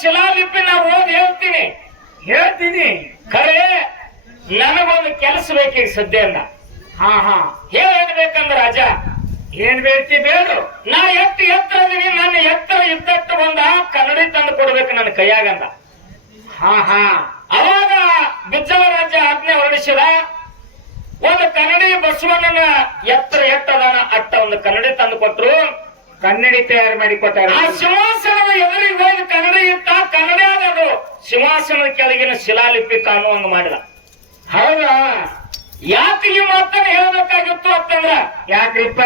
ಶಿಲಾಲಿಪಿ ನಾ ಓದಿ ಹೇಳ್ತೀನಿ ಖರೆ ನನಗೊಂದು ಕೆಲಸ ಬೇಕೀಗ ಸದ್ಯದಿಂದ. ಹಾ ಏನ್ ಬೇಕಂದ್ರ ರಾಜ ಏನ್ ಬೇಡ್ತಿ ಬೇಡು. ನಾ ಎತ್ತರ ಇದೀನಿ, ನನ್ನ ಎತ್ತರ ಇದ್ದಟ್ಟು ಬಂದ ಕನ್ನಡಿ ತಂದು ಕೊಡ್ಬೇಕು ನನ್ನ ಕೈಯಾಗಂದ. ಹಾ ಅವಾಗ ಬಿಜ್ಜಳ ರಾಜ್ಯ ಆಜ್ಞೆ ಹೊರಡಿಸಿದ. ಒಂದು ಕನ್ನಡಿ ಬಸವಣ್ಣನ ಎತ್ತರ ಎಟ್ಟದಾನ ಅಟ್ಟ ಒಂದು ಕನ್ನಡಿ ತಂದು ಕೊಟ್ರು. ಕನ್ನಡಿ ತಯಾರು ಮಾಡಿ ಕೊಟ್ಟಾರ. ಆ ಸಿಂಹಾಸನದ ಎದುರಿಗೆ ಹೋಗಿ ಕನ್ನಡಿ ಇಟ್ಟ. ಕನ್ನಡಿ ಆದದು ಸಿಂಹಾಸನದ ಕೆಳಗಿನ ಶಿಲಾಲಿಪಿ ಕಾಣುವಂಗ ಮಾಡಿದ. ಹೌದಾ? ಯಾಕಿಗೆ ಮಾತನ್ನ ಹೇಳ್ಬೇಕಾಗಿತ್ತು ಅಂತಂದ್ರ, ಯಾಕ್ರಿಪ್ಪ?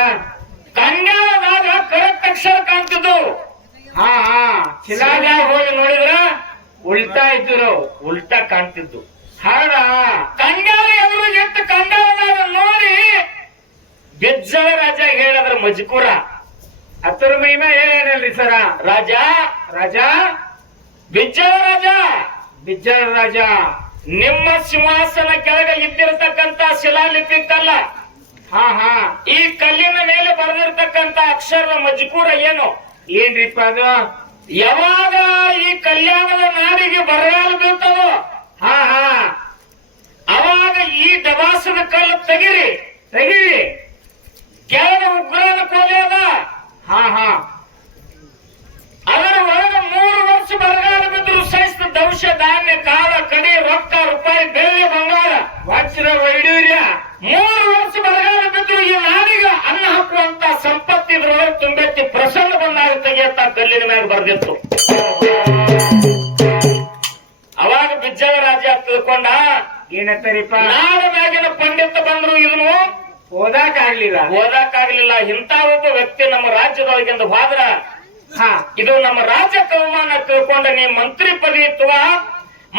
ಕನ್ನಡದಾಗ ಕರೆಕ್ಟ್ ಅಕ್ಷರ ಕಾಣ್ತಿದ್ದು. ಹಾ ಶಿಲಾಗ ಹೋಗಿ ನೋಡಿದ್ರ ಉಲ್ಟಾ ಇದ್ರು, ಉಲ್ಟಾ ಕಾಣ್ತಿದ್ದು. ಹೌದಾ? ಕನ್ನಡ ಎದುರು ಎತ್ತು ಕನ್ನಡದಾಗ ನೋಡಿ ಬಿಜ್ಜಳ ರಾಜ ಹೇಳಿದ್ರ ಮಜ್ಕೂರ. ಹತ್ತರ ಮಹಿಮೆ ಹೇಳೇನಲ್ರಿ ಸರ? ರಾಜ ಬಿಜ್ಜಳ ರಾಜ ನಿಮ್ಮ ಸಿಂಹಾಸನ ಕೆಳಗೆ ಇದ್ದಿರತಕ್ಕಂತ ಶಿಲಾಲಿಪಿ ಕಲ್ಲ. ಹಾ ಈ ಕಲ್ಲಿನ ಮೇಲೆ ಬರೆದಿರ್ತಕ್ಕಂತ ಅಕ್ಷರದ ಮಜ್ಕೂರ ಏನು? ಏನ್ರಿಪ್ಪ ಅದು? ಯಾವಾಗ ಈ ಕಲ್ಯಾಣದ ನಾಡಿಗೆ ಬರಗಾಲ ಬೀಳ್ತದೋ ಹಾ ಅವಾಗ ಈ ಡಬಾಸದ ಕಲ್ಲು ತೆಗಿರಿ. ಕೆಳಗೆ ಉಗ್ರನ ಕೋಲೆ ಅದ. ಹಾ ಅದರ ಒಳಗೆ 3 ವರ್ಷ ಬರಗಾಲ ಬಿದ್ದರು ಸಹಿತ ದೌಶ ಧಾನ್ಯ ಕಾಳ ಕಡಿ ರೊಕ್ಕ ರೂಪಾಯಿ ಬೆಳ್ಳಿ ಬಂಗಾರ ವಜ್ರ ವೈಡೂರ್ಯ 3 ವರ್ಷ ಬರಗಾಲ ಬಿದ್ದರು ಈ ನಾಡಿಗೆ ಅನ್ನ ಹಾಕುವಂತ ಸಂಪತ್ತಿದ್ರೊಳಗೆ ತುಂಬೆತ್ತಿ ಪ್ರಸನ್ನ ಬಂದಾಗ ತೆಗೆಯತ್ತ ಕಲ್ಲಿನ ಮ್ಯಾಗ ಬರ್ದಿತ್ತು. ಅವಾಗ ಬಿಜ್ಜಳ ರಾಜ ತಿಳ್ಕೊಂಡ, ಏನತ್ತರಿಪ್ಪ? ನಾಡ ಮ್ಯಾಗಿನ ಪಂಡಿತ ಬಂದ್ರು ಇದನ್ನು ಓದಾಕಾಗ್ಲಿಲ್ಲ. ಇಂಥ ಒಬ್ಬ ವ್ಯಕ್ತಿ ನಮ್ಮ ರಾಜ್ಯದೊಳಗಿಂದ ಹೋದ್ರ ಇದು ನಮ್ಮ ರಾಜ್ಯ ಕವಮಾನ ತಿಳ್ಕೊಂಡ ನೀ ಮಂತ್ರಿ ಪದವಿ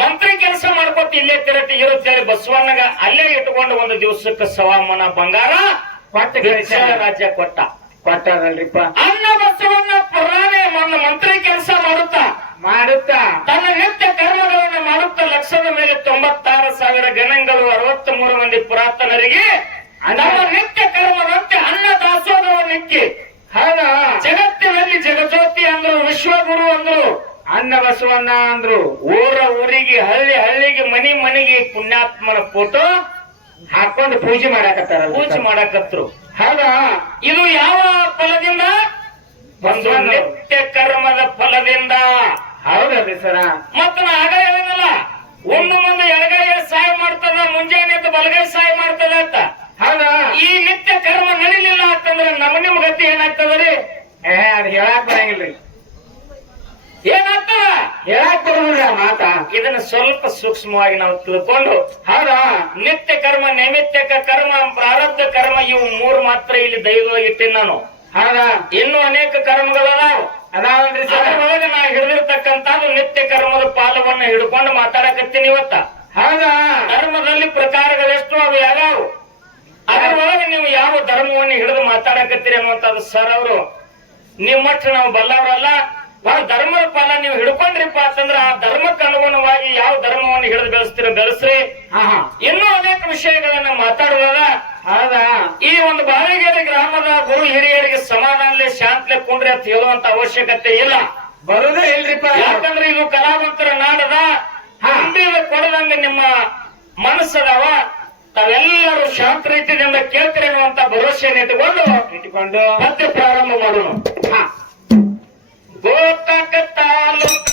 ಮಂತ್ರಿ ಕೆಲಸ ಮಾಡ್ಕೊತ ಇಲ್ಲೇ ತಿರಟಿ ಇರುತ್ತೇಳಿ ಬಸವಣ್ಣಗ ಅಲ್ಲೇ ಇಟ್ಕೊಂಡು ಒಂದು ದಿವಸಕ್ಕೆ ಸವಾಮನ ಬಂಗಾರ ರಾಜ್ಯ ಕೊಟ್ಟಾರಲ್ರಿಪ್ಪ. ಅನ್ನ ಬಸವಣ್ಣ ಪ್ರಧಾನಿ ಮಂತ್ರಿ ಕೆಲಸ ಮಾಡುತ್ತಾ ತನ್ನ ನಿತ್ಯ ಕರ್ಮಗಳನ್ನು ಮಾಡುತ್ತಾ ಲಕ್ಷದ ಮೇಲೆ 96,000 ಗಣಗಳು 63 ಮಂದಿ ಪುರಾತನರಿಗೆ ನಮ್ಮ ನಿತ್ಯ ಕರ್ಮದಂತೆ ಅನ್ನ ದಾಸೋಹವನ್ನಿಕ್ಕಿ ಜಗತ್ತಿನಲ್ಲಿ ಜಗಜ್ಯೋತಿ ಅಂದ್ರು, ವಿಶ್ವಗುರು ಅಂದ್ರು, ಅನ್ನ ಬಸವಣ್ಣ ಅಂದ್ರು. ಊರಿಗೆ ಹಳ್ಳಿಗೆ ಮನೆಗೆ ಪುಣ್ಯಾತ್ಮನ ಫೋಟೋ ಹಾಕೊಂಡು ಪೂಜೆ ಮಾಡಕತ್ರು. ಹೌದಾ? ಇದು ಯಾವ ಫಲದಿಂದ? ಒಂದು ನಿತ್ಯ ಕರ್ಮದ ಫಲದಿಂದ. ಹೌದಲ್ರಿ ಸರ? ಮತ್ತ ನಾ ಆಗ ಹೇಳಿನಲ್ಲ, ಒಂದು ಮುಂದೆ ಎಡಗೈ ಸಹಾಯ ಮಾಡ್ತದ, ಮುಂಜಾನೆ ಬಲಗೈ ಸಹಾಯ ಮಾಡ್ತದ ಅಂತ. ಹೌದಾ? ಈ ನಿತ್ಯ ಕರ್ಮ ನಡಿಲಿಲ್ಲ ಅಂತಂದ್ರೆ ನಿಮ್ ಗತಿ ಏನಾಗ್ತದ್ರಿ? ಅದು ಹೇಳಕ್ ಬರಂಗಿಲ್ರಿ. ಏನಾಗ್ತದ? ಹೇಳಕ್ ಬರೋದ್ರಿ ಆ ಮಾತ. ಇದನ್ನ ಸ್ವಲ್ಪ ಸೂಕ್ಷ್ಮವಾಗಿ ನಾವು ತಿಳ್ಕೊಂಡು, ಹೌದಾ, ನಿತ್ಯ ಕರ್ಮ, ನೈಮಿತ್ಯಕ ಕರ್ಮ, ಪ್ರಾರಬ್ಧ ಕರ್ಮ ಇವು 3 ಮಾತ್ರ ಇಲ್ಲಿ ದೈವವಾಗಿ ಇಟ್ಟಿನ ನಾನು. ಹೌದಾ? ಇನ್ನೂ ಅನೇಕ ಕರ್ಮಗಳದಾವ. ಅದಾವಲ್ರಿ ಸರ್? ಒಳಗೆ ನಾ ಹಿಡಿದಿರ್ತಕ್ಕಂಥದ್ದು ನಿತ್ಯ ಕರ್ಮದ ಪಾಲವನ್ನು ಹಿಡ್ಕೊಂಡು ಮಾತಾಡಕತ್ತೀನಿ ಇವತ್ತ. ಹೌದಾ? ಧರ್ಮದಲ್ಲಿ ಪ್ರಕಾರಗಳೆಷ್ಟು, ಅವು ಯಾವ್ಯಾವು, ಅದರೊಳಗೆ ನೀವು ಯಾವ ಧರ್ಮವನ್ನು ಹಿಡಿದು ಮಾತಾಡಕತ್ತೀರಿ ಅನ್ನುವಂಥದ್ದು ಸರ್ ಅವರು ನಿಮ್ಮಷ್ಟು ನಾವು ಬಲ್ಲವರಲ್ಲ. ಧರ್ಮದ ಪಾಲ ನೀವು ಹಿಡ್ಕೊಂಡ್ರಿಪ್ಪ ಅಂತಂದ್ರ ಆ ಧರ್ಮಕ್ಕೆ ಅನುಗುಣವಾಗಿ ಯಾವ ಧರ್ಮವನ್ನು ಹಿಡಿದು ಬೆಳೆಸ್ರಿ. ಇನ್ನೂ ಅನೇಕ ವಿಷಯಗಳನ್ನ ಮಾತಾಡುವಾಗ ಹೌದಾ? ಈ ಒಂದು ಬಾಳೆಗೆರೆ ಗ್ರಾಮದ ಗುರು ಹಿರಿಯರಿಗೆ ಸಮಾಧಾನಲೆ ಶಾಂತಲೆ ಕುಂಡ್ರಿ ಅಂತ ಹೇಳುವಂತ ಅವಶ್ಯಕತೆ ಇಲ್ಲ. ಬರುದೇ ಇಲ್ರಿಪ್ಪ. ಯಾಕಂದ್ರೆ ಇದು ಕಲಾವಂತರ ನಾಡದ. ಅಂಬಿದ ಕೊಡದಂಗ ನಿಮ್ಮ ಮನಸ್ಸದವ. ತಾವೆಲ್ಲರೂ ಶಾಂತ ರೀತಿಯಿಂದ ಕೇಳ್ತೀರಿ ಅನ್ನುವಂತ ಭರವಸೆಯನ್ನು ಇಟ್ಟುಕೊಂಡು ಮತ್ತೆ ಪ್ರಾರಂಭ ಮಾಡೋಣ. ಗೋಕಾಕ ತಾಲೂಕ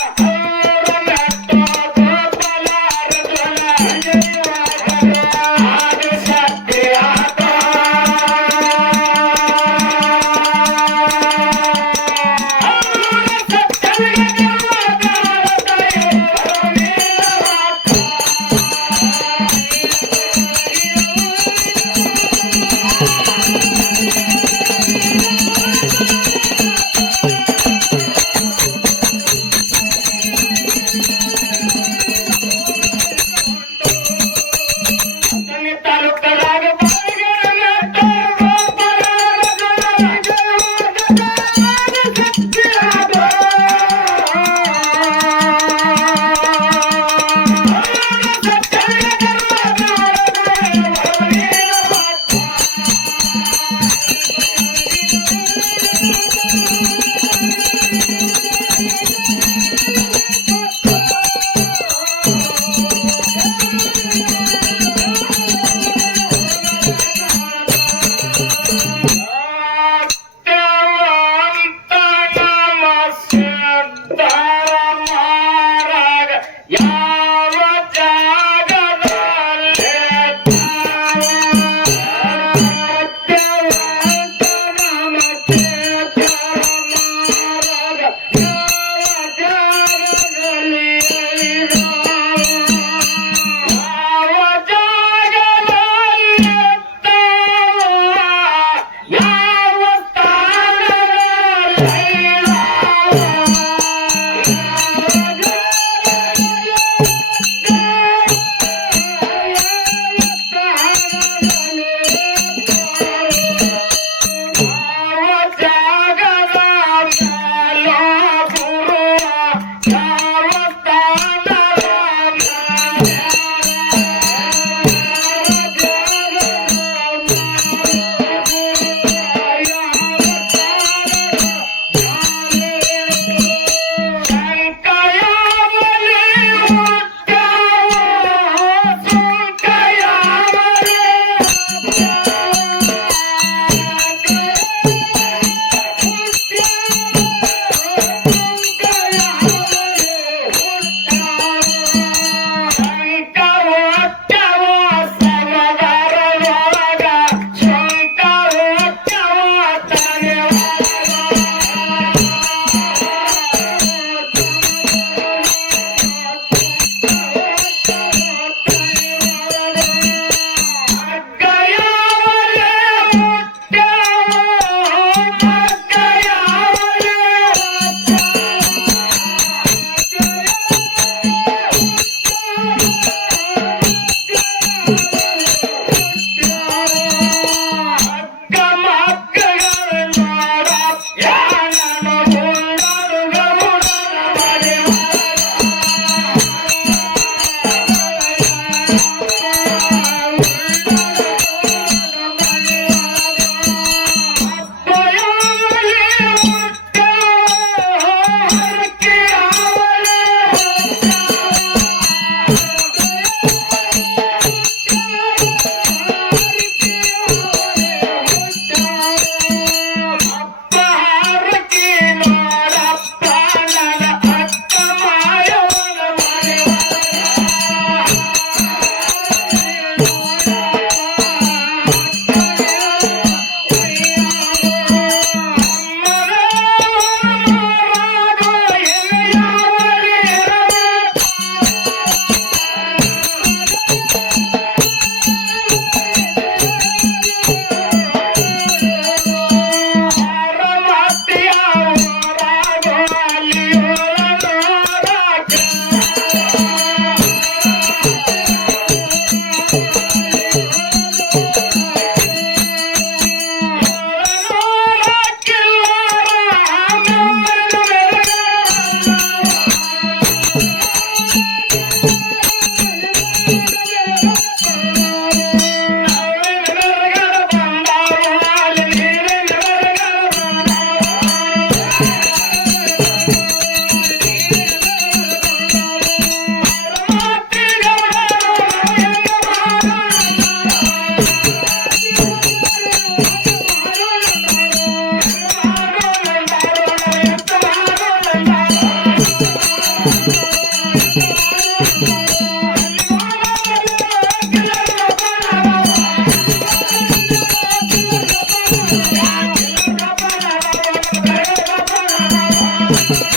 ಧರ್ಮ